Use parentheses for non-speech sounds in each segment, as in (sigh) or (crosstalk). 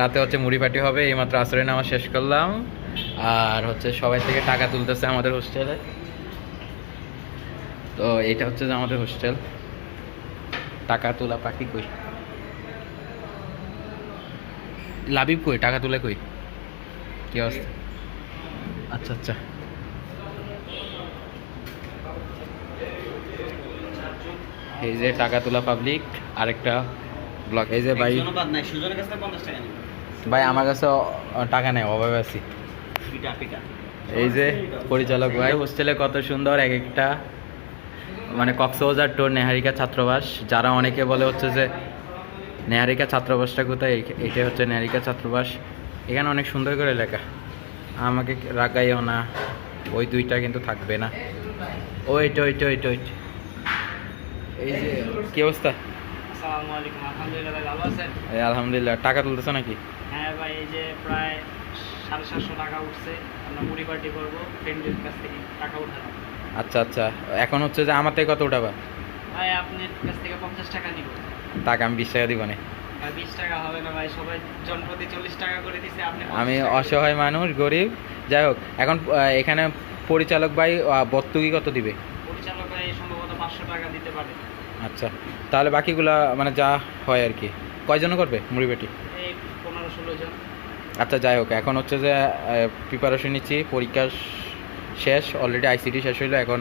রাতে হচ্ছে মুড়ি পার্টি হবে এইমাত্র আসরে নামা শেষ করলাম। আর হচ্ছে সবাই থেকে টাকা তুলতেছে আমাদের হোস্টেলে। তো এটা হচ্ছে যে আমাদের হোস্টেল। টাকা তোলা পাখি কই? লাবিব কই? টাকা তুলে কই? কি অবস্থা? আচ্ছা আচ্ছা। এই যে টাকা তোলা পাবলিক আরেকটা ব্লগ এই যে ভাই একজনও বাদ নাই সুজনের কাছে পঞ্চাশ টাকা নিবে। ভাই আমার কাছে টাকা নেই অভাবে আছি। এই যে পরিচালক ভাই হোস্টেলে কত সুন্দর এক একটা মানে কক্সবাজার টোর নেহারিকা ছাত্রাবাস। যারা অনেকে বলে হচ্ছে যে নেহারিকা ছাত্রাবাসটা কোথায়? এইটাই হচ্ছে নেহারিকা ছাত্রাবাস। এখানে অনেক সুন্দর করে লেখা। আমাকে রাগাইও না ওই দুইটা কিন্তু থাকবে না। ওইটা ওইটা ওইটা ওইটা এই যে কি অবস্থা? আসসালামু আলাইকুম আলহামদুলিল্লাহ ভাই ভালো আছেন? এই আলহামদুলিল্লাহ টাকা তুলতেছো নাকি? হ্যাঁ ভাই এই যে প্রায় সাড়ে সাতশো টাকা উঠছে আমরা মুড়ি পার্টি করব ফ্রেন্ডের কাছ থেকে টাকা উঠালাম। আচ্ছা আচ্ছা এখন হচ্ছে যে আমার থেকে কত উঠাবা? ভাই আপনার কাছ থেকে পঞ্চাশ টাকা নিব। টাকা আমি বিশ টাকা দিব না। বিশ টাকা হবে না ভাই সবাই জনপ্রতি চল্লিশ টাকা করে দিছে আপনি আমি অসহায় মানুষ গরিব। যাই হোক এখন এখানে পরিচালক ভাই আহ, বর্তুকি কত দিবে? পরিচালক ভাই সম্ভবত পাঁচশো টাকা দিতে পারে। আচ্ছা তাহলে বাকিগুলা মানে যা হয় আর কি। কয়জন করবে মুড়ি বেটি? পনেরো ষোলো জন। আচ্ছা যাই হোক এখন হচ্ছে যে প্রিপারেশন নিচ্ছি পরীক্ষা শেষ অলরেডি আইসিটি শেষ হইল এখন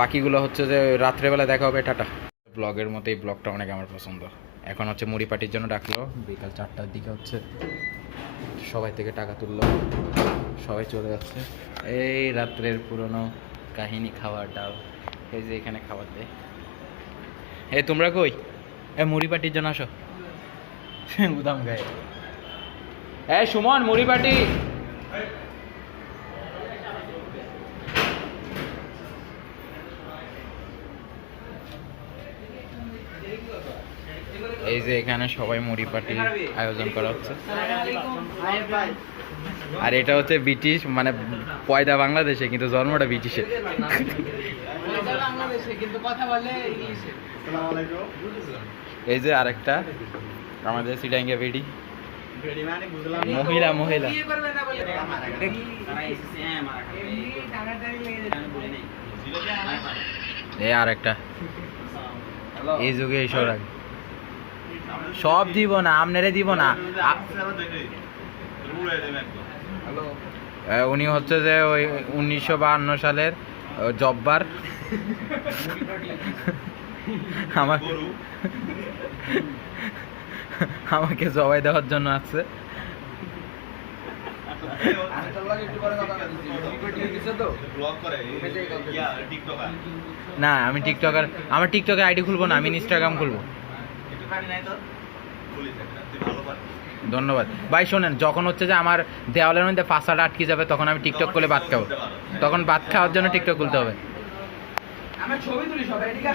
বাকিগুলো হচ্ছে যে রাত্রেবেলা দেখা হবে টাটা। ব্লগের মতো এই ব্লগটা অনেক আমার পছন্দ। এখন হচ্ছে মুড়ি পার্টির জন্য ডাকলো বিকাল চারটার দিকে হচ্ছে সবাই থেকে টাকা তুললো সবাই চলে যাচ্ছে। এই রাত্রের পুরনো কাহিনী খাবার ডাল এই যে এখানে খাবার দেয়। এই তোমরা কই? এ মুড়ি পার্টির জন্য আসো। উদাম গায়ে। এই সুমন মুড়ি পার্টি এই যে এখানে সবাই মুড়ি পার্টি আয়োজন করা হচ্ছে। আর এটা হচ্ছে ব্রিটিশ মানে পয়দা বাংলাদেশে কিন্তু জন্মটা ব্রিটিশে এই যে আরেকটা আমাদের সিডাঙ্গে বেডি। মহিলা মহিলা। খাবে। আমি বলি নাই। এই আরেকটা। এই যুগে এইসব রাখে সব দিব না আমনেরে দিব না। উনি হচ্ছে যে ওই উনিশশো বাহান্ন সালের জব্বার আমার আমাকে জবাই দেওয়ার জন্য আছে। না, আমি টিকটকার আমার টিকটকের আইডি খুলবো না, আমি ইনস্টাগ্রাম খুলবো। ধন্যবাদ। ভাই শোনেন যখন হচ্ছে যে আমার দেওয়ালের মধ্যে ফাঁসাটা আটকে যাবে তখন আমি টিকটক করলে ভাত খাব। তখন ভাত খাওয়ার জন্য টিকটক খুলতে হবে। আমরা ছবি তুলি সবাই এদিকে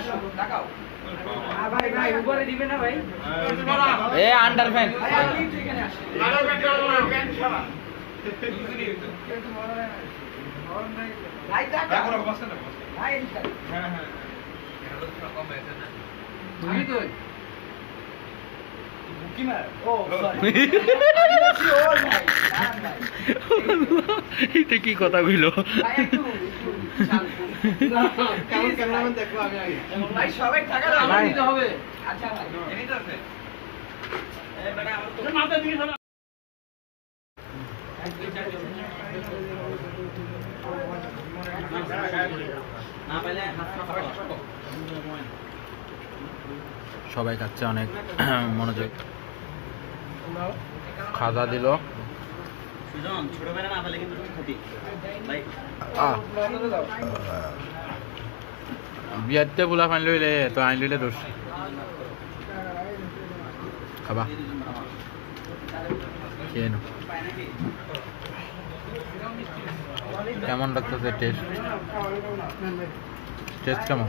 (laughs) এটা কি কথা কইলো? আচ্ছা ভাই এদিকে আছে। না পাইলে হাত সবাই খাচ্ছে অনেক মনোযোগ। খাজা দিল। বিয়াতে বোলা ফাইন লইলে তো আইন লইলে দোষ। খাবা। খেয়ে নো কেমন লাগতেছে টেস্ট টেস্ট কেমন?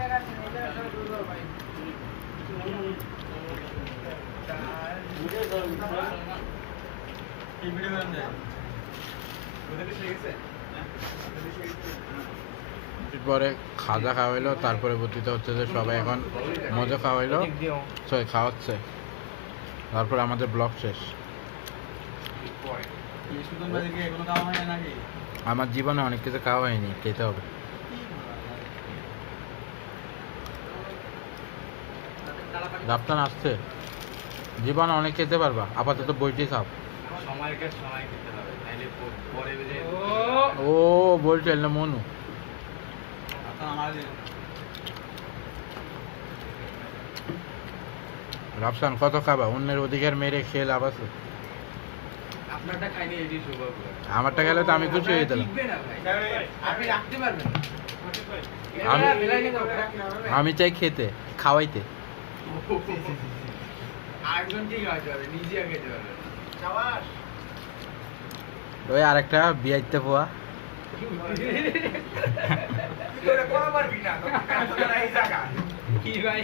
পরে খাজা খাওয়াইলো, তারপরে বর্তিতে হচ্ছে যে সবাই এখন মজা খাওয়াইলো। সবাই খাওয়াচ্ছে। তারপরে আমাদের ব্লগ শেষ। আমার জীবনে অনেক কিছু খাওয়া হয়নি, খেতে হবে। রাফতান আসছে? জীবনে অনেক খেতে পারবা। আপাতত বইটি খাও। ও বলছিল না মনু। আমার রাফসান কত খাবা? অন্যের অধিকার মেরে খেয়ে লাভ আছে আমারটা গেলে তো আমি খুশি হয়ে দিলাম। আমি চাই খেতে খাওয়াইতে। (laughs) ওই আরেকটা বিয়াইতে পোয়া। কি ভাই?